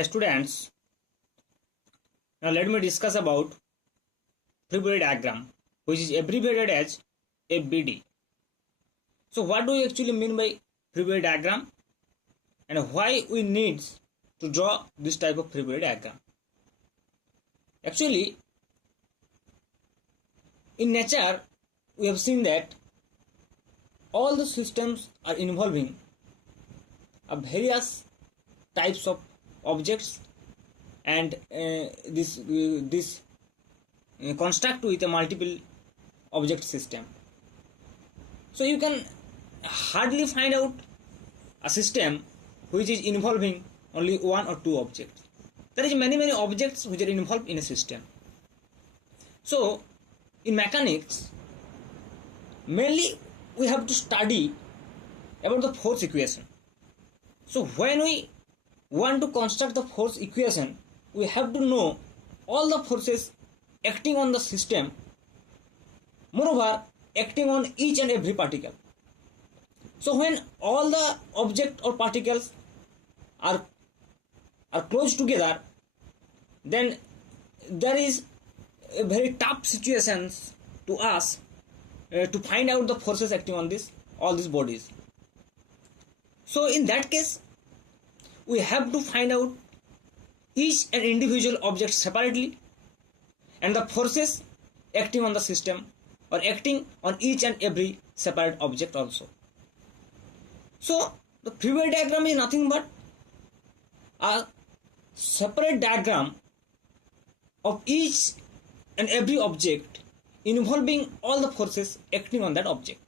Students, now let me discuss about free body diagram, which is abbreviated as FBD. So what do we actually mean by free body diagram and why we need to draw this type of free body diagram? Actually, in nature we have seen that all the systems are involving various types of objects and this construct with a multiple object system. So you can hardly find out a system which is involving only one or two objects. There is many objects which are involved in a system. So in mechanics, mainly we have to study about the force equation. So when we want to construct the force equation, we have to know all the forces acting on the system, moreover acting on each and every particle. So when all the object or particles are close together, then there is a very tough situations to us to find out the forces acting on all these bodies. So in that case, we have to find out each and individual object separately and the forces acting on the system or acting on each and every separate object also. So the free body diagram is nothing but a separate diagram of each and every object involving all the forces acting on that object.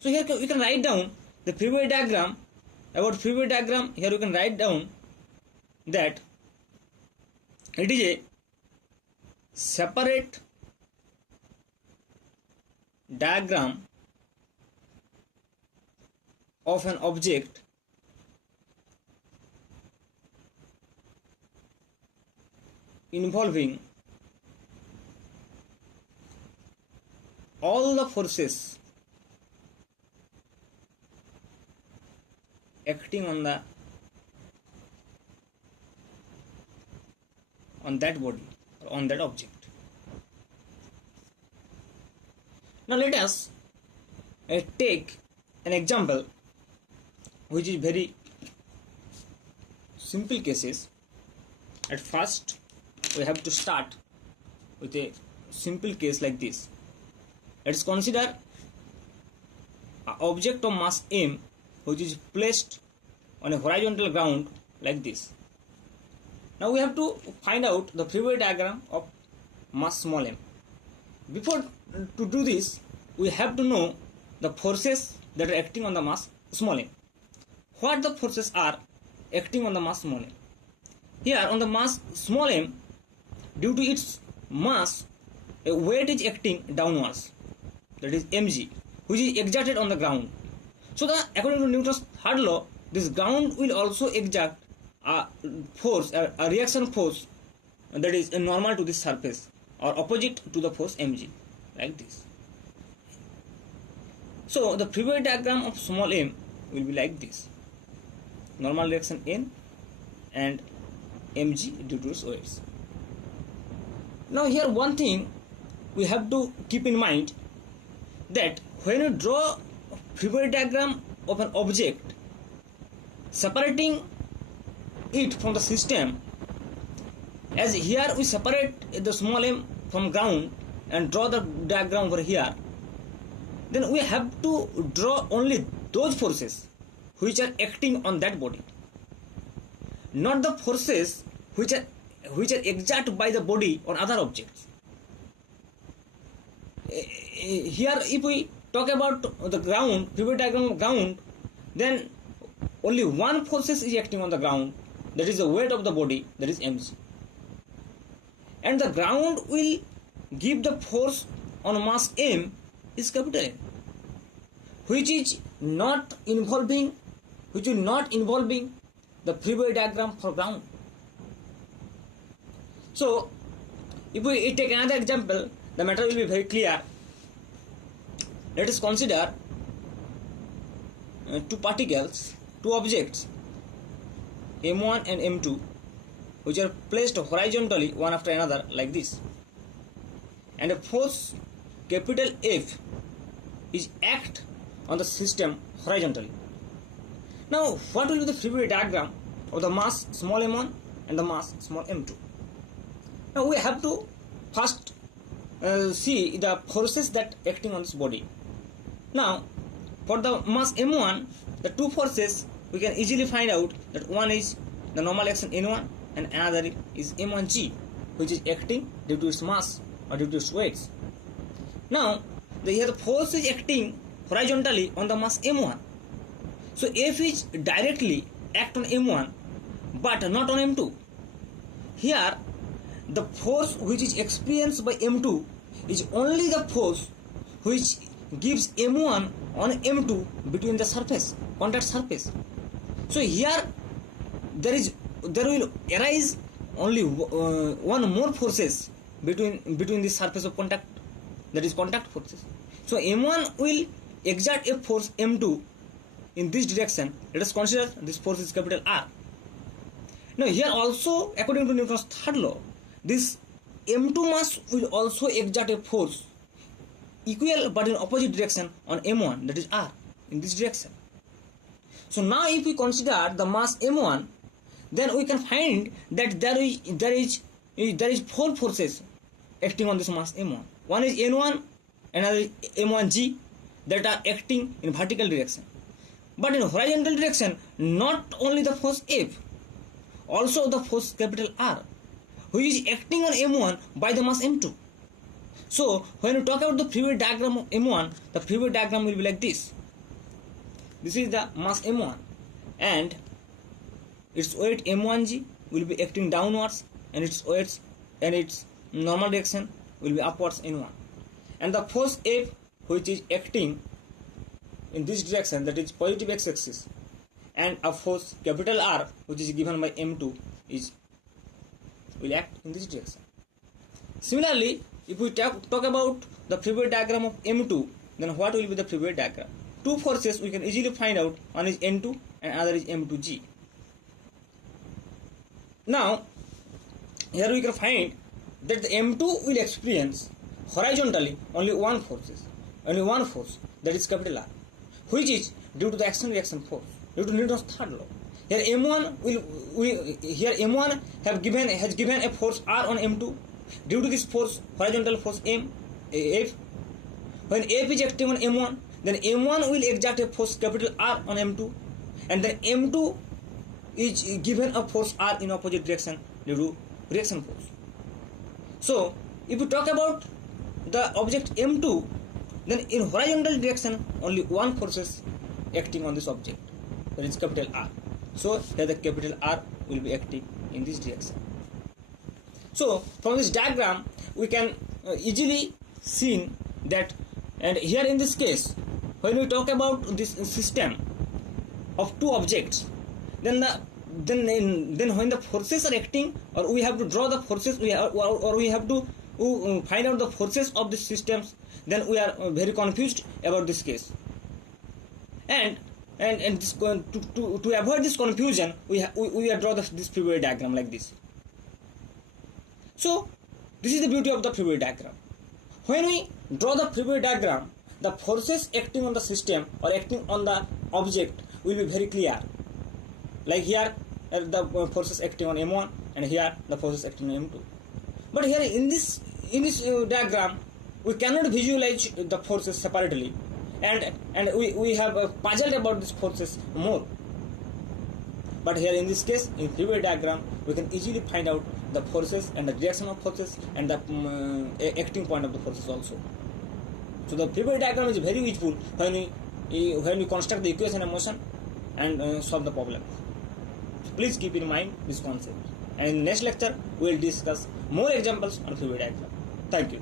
So here we can write down the free body diagram. About free body diagram, here you can write down that it is a separate diagram of an object involving all the forces acting on that body or on that object. Now let us take an example which is very simple cases. At first we have to start with a simple case like this. Let us consider an object of mass m which is placed on a horizontal ground like this. Now we have to find out the free body diagram of mass small m. Before to do this, we have to know the forces that are acting on the mass small m. What the forces are acting on the mass small m? Here on the mass small m, due to its mass, a weight is acting downwards, that is mg, which is exerted on the ground. So according to Newton's third law, this ground will also exert a force, a reaction force that is normal to this surface or opposite to the force mg, like this. So the free body diagram of small m will be like this: normal reaction n and mg due to its weights. Now here one thing we have to keep in mind, that when you draw free body diagram of an object, separating it from the system, as here we separate the small m from ground and draw the diagram over here, then we have to draw only those forces which are acting on that body, not the forces which are exerted by the body on other objects. Here if we talk about the ground, free body diagram of ground, then only one forces is acting on the ground, that is the weight of the body, that is mg. And the ground will give the force on mass m is capital M, which is not involving the free body diagram for ground. So if we take another example, the matter will be very clear. Let us consider two particles, two objects m1 and m2 which are placed horizontally one after another like this. And a force capital F is act on the system horizontally. Now, what will be the free body diagram of the mass small m1 and the mass small m2? Now, we have to first see the forces that acting on this body. Now, for the mass m1, the two forces we can easily find out that one is the normal action n1 and another is m1g, which is acting due to its mass or due to its weights. Now, here the force is acting horizontally on the mass m1. So F is directly act on m1 but not on m2. Here the force which is experienced by m2 is only the force which gives m1 on m2 between the surface, contact surface. So here there will arise only one more forces between the surface of contact, that is contact forces. So m1 will exert a force m2 in this direction. Let us consider this force is capital R. Now here also, according to Newton's third law, this m2 mass will also exert a force equal but in opposite direction on m1, that is R, in this direction. So now if we consider the mass m1, then we can find that there is four forces acting on this mass m1. One is n1, another is m1g, that are acting in vertical direction. But in horizontal direction, not only the force F, also the force capital R, which is acting on m1 by the mass m2. So when we talk about the free body diagram of m1, the free body diagram will be like this. This is the mass m1 and its weight m1g will be acting downwards, and its weights and its normal direction will be upwards n1. And the force F, which is acting in this direction, that is positive x-axis, and a force capital R, which is given by m2, will act in this direction. Similarly, if we talk about the free body diagram of m2, then what will be the free body diagram? Two forces we can easily find out. One is n2 and another is m2g. Now, here we can find that the m2 will experience horizontally only one force, that is capital R, which is due to the action reaction force, due to Newton's third law. Here m1 has given a force R on m2. Due to this force, horizontal force F, when F is acting on m1, then m1 will exert a force capital R on m2, and then m2 is given a force R in opposite direction due to reaction force. So if we talk about the object m2, then in horizontal direction only one force is acting on this object, that is capital R. So here the capital R will be acting in this direction. So from this diagram we can easily see that, and here in this case, when we talk about this system of two objects, then when the forces are acting, or we have to draw the forces, or we have to find out the forces of the systems, then we are very confused about this case. And this, to avoid this confusion, we draw this free body diagram like this. So this is the beauty of the free body diagram. When we draw the free body diagram, the forces acting on the system or acting on the object will be very clear. Like here, the forces acting on m1, and here the forces acting on m2. But here in this diagram, we cannot visualize the forces separately, and we have puzzled about these forces more. But here in this case, in free body diagram, we can easily find out the forces and the direction of forces and the acting point of the forces also. So the free body diagram is very useful when we construct the equation of motion and solve the problem. So please keep in mind this concept. And in next lecture, we will discuss more examples on free body diagram. Thank you.